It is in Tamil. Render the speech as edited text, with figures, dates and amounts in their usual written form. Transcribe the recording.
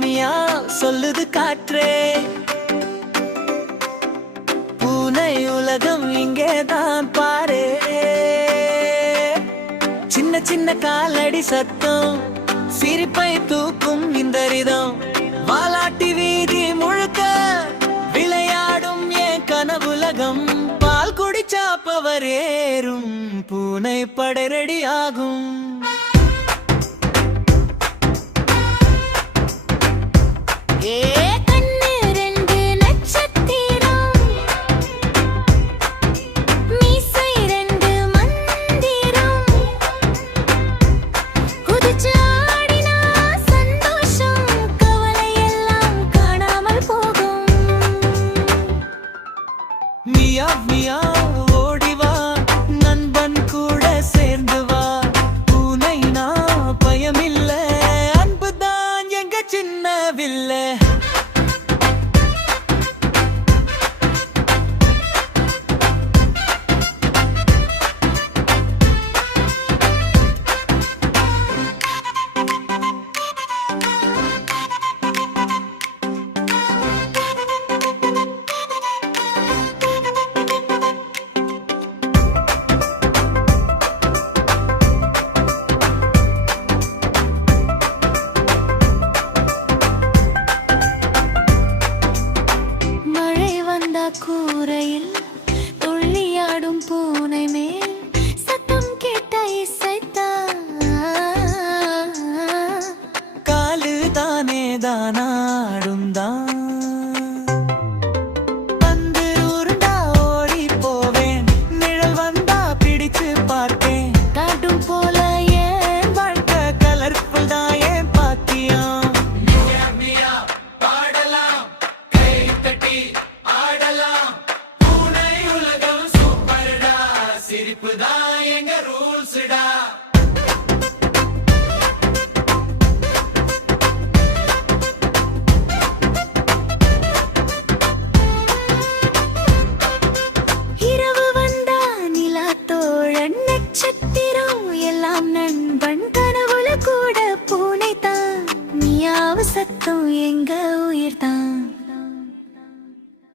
மியாவ் சொல்லுது காற்றே. பூனை உலகம் இங்கேதான் பாரு. சின்ன சின்ன காலடி சத்தம் சிரிப்பை தூக்கும் இந்த ரிதம். வாலாட்டி வீதி முழுக்க விளையாடும் என் கனவுலகம். பால் குடிச்சா பவர் ஏறும், பூனை படை ரெடி ஆகும். மியாவ் மியாவ் ஓடிவா, நண்பன் கூட சேர்ந்து வா. பூனைனா பயமில்ல, அன்புதான் எங்க சின்ன வில்ல. கூரையில் துள்ளியாடும் பூனை மேல் சத்தம் கேட்ட இசைத்தான். காலு தானே தானாடும் தான்.